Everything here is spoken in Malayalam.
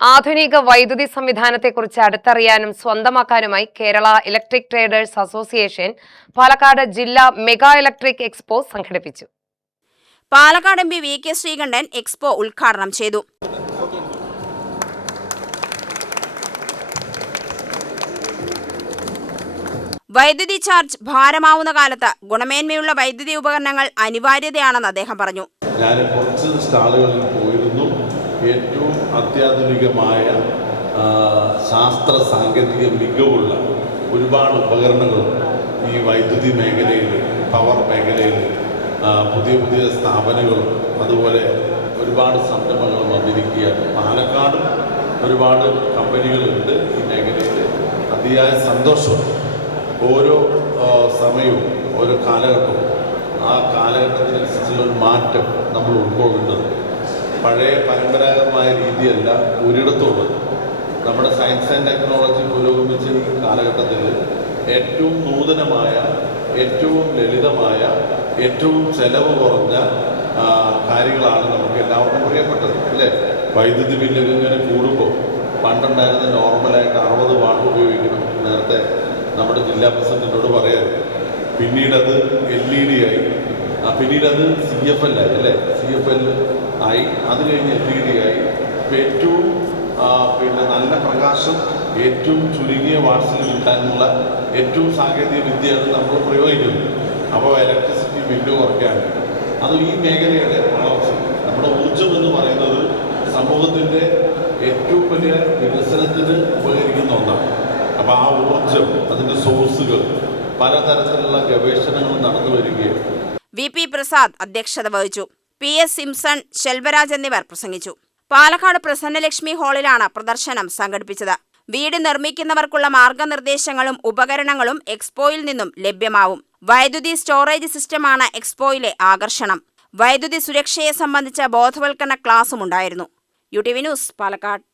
ആധുനിക വൈദ്യുതി സംവിധാനത്തെക്കുറിച്ച് അടുത്തറിയാനും സ്വന്തമാക്കാനുമായി Kerala electric traders association Palakkad ജില്ലാ മെഗാ ഇലക്ട്രിക് എക്സ്പോ സംഘടിപ്പിച്ചു. പാലക്കാട് എം.പി. വി. കെ. ശ്രീകണ്ഠൻ എക്സ്പോ ഉദ്ഘാടനം ചെയ്തു. വൈദ്യുതി ചാർജ് ഭാരമാവുന്ന കാലത്ത് ഗുണമേന്മയുള്ള വൈദ്യുതി ഉപകരണങ്ങൾ അനിവാര്യതയാണെന്ന് അദ്ദേഹം പറഞ്ഞു. ഞാൻ കുറച്ച് സ്റ്റാളുകളിൽ പോയിരുന്നു. ഏറ്റവും അത്യാധുനികമായ ശാസ്ത്ര സാങ്കേതിക മികവുള്ള ഒരുപാട് ഉപകരണങ്ങൾ ഈ വൈദ്യുതി മേഖലയിൽ, പവർ മേഖലയിൽ പുതിയ പുതിയ സ്ഥാപനങ്ങളും അതുപോലെ ഒരുപാട് സംരംഭങ്ങളും വന്നിരിക്കുകയാണ്. പാലക്കാടും ഒരുപാട് കമ്പനികളുണ്ട് ഈ മേഖലയിൽ. അതിയായ സന്തോഷമുണ്ട്. ഓരോ സമയവും ഓരോ കാലഘട്ടവും ആ കാലഘട്ടത്തിനനുസരിച്ചുള്ള ഒരു മാറ്റം നമ്മൾ ഉൾക്കൊള്ളുന്നത് പഴയ പരമ്പരാഗതമായ രീതിയല്ല ഒരിടത്തുള്ളത്. നമ്മുടെ സയൻസ് ആൻഡ് ടെക്നോളജി പുരോഗമിച്ച ഈ കാലഘട്ടത്തിൽ ഏറ്റവും നൂതനമായ, ഏറ്റവും ലളിതമായ, ഏറ്റവും ചെലവ് കുറഞ്ഞ കാര്യങ്ങളാണ് നമുക്ക് എല്ലാവർക്കും പ്രിയപ്പെട്ടത്, അല്ലേ? വൈദ്യുതി ബില്ലൊക്കെ ഇങ്ങനെ കൂടുമ്പോൾ പണ്ടുണ്ടായിരുന്ന നോർമലായിട്ട് 60 വാട്ട് ഉപയോഗിക്കണം നേരത്തെ നമ്മുടെ ജില്ലാ പ്രസിഡന്റിനോട് പറയാറ്. പിന്നീടത് LED ആയി, പിന്നീടത് CFL ആയി, അല്ലേ? CFL ആയി, അത് കഴിഞ്ഞ് LED ആയി. ഏറ്റവും നല്ല പ്രകാശം ഏറ്റവും ചുരുങ്ങിയ വാട്സിൽ കിട്ടാനുള്ള ഏറ്റവും സാങ്കേതിക വിദ്യയാണ് നമ്മൾ പ്രയോഗിക്കുന്നത്. അപ്പോൾ ഇലക്ട്രിസിറ്റി ബില്ല് കുറയ്ക്കാൻ അത് ഈ മേഖലയുടെ വളർച്ച, നമ്മുടെ ഊർജം എന്ന് പറയുന്നത് സമൂഹത്തിൻ്റെ ഏറ്റവും വലിയ വികസനത്തിന് ഉപകരിക്കുന്ന ഒന്നാണ്. അപ്പോൾ ആ ഊർജം, അതിൻ്റെ സോഴ്സുകൾ, പലതരത്തിലുള്ള ഗവേഷണങ്ങൾ നടന്നു വരികയാണ്. VP പ്രസാദ് അധ്യക്ഷത വഹിച്ചു. PS സിംസൺ, ശെൽവരാജ് എന്നിവർ പ്രസംഗിച്ചു. പാലക്കാട് പ്രസന്നലക്ഷ്മി ഹാളിലാണ് പ്രദർശനം സംഘടിപ്പിച്ചത്. വീട് നിർമ്മിക്കുന്നവർക്കുള്ള മാർഗനിർദ്ദേശങ്ങളും ഉപകരണങ്ങളും എക്സ്പോയിൽ നിന്നും ലഭ്യമാവും. വൈദ്യുതി സ്റ്റോറേജ് സിസ്റ്റമാണ് എക്സ്പോയിലെ ആകർഷണം. വൈദ്യുതി സുരക്ഷയെ സംബന്ധിച്ച ബോധവൽക്കരണ ക്ലാസും ഉണ്ടായിരുന്നു. UTV news, Palakkad.